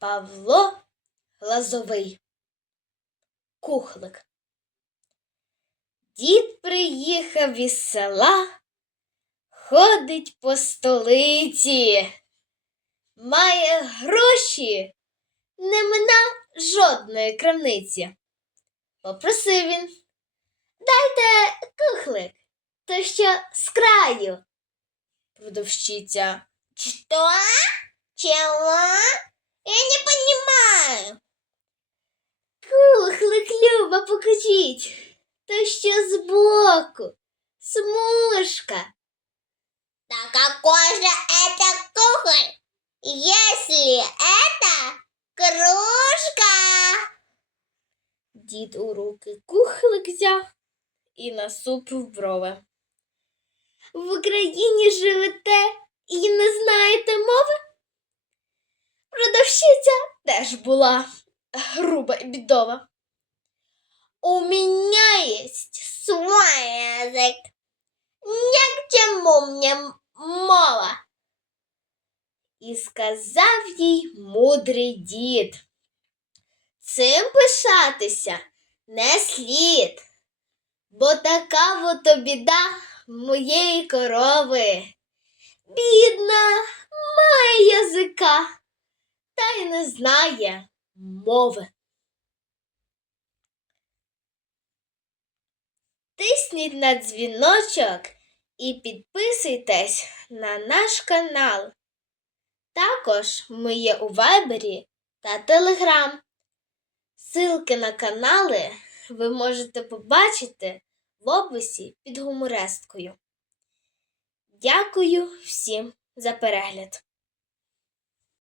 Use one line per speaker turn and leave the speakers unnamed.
Павло Лазовий. Кухлик. Дід приїхав із села, ходить по столиці, має гроші, не мина жодної крамниці. Попросив він. Дайте кухлик, то що з краю. Продавщиця. Что? Чего? Кухлик, Люба, покажіть. То що збоку? Смужка. Да какой же это кухоль, если это кружка? Дід у руки кухлик взяв і насупив брови. В Україні живете і не знаєте мови? Продавщиця теж була груба і бідова. У меня есть свой язык. Ни к чему мне м- мова. І сказав їй мудрий дід. Цим пишатися не слід, бо така ото біда моєї корови. Бідна, має язика, та й не знає мови. Тисніть на дзвіночок і підписуйтесь на наш канал. Також ми є у Вайбері та Телеграм. Ссылки на канали ви можете побачити в описі під гуморесткою. Дякую всім за перегляд!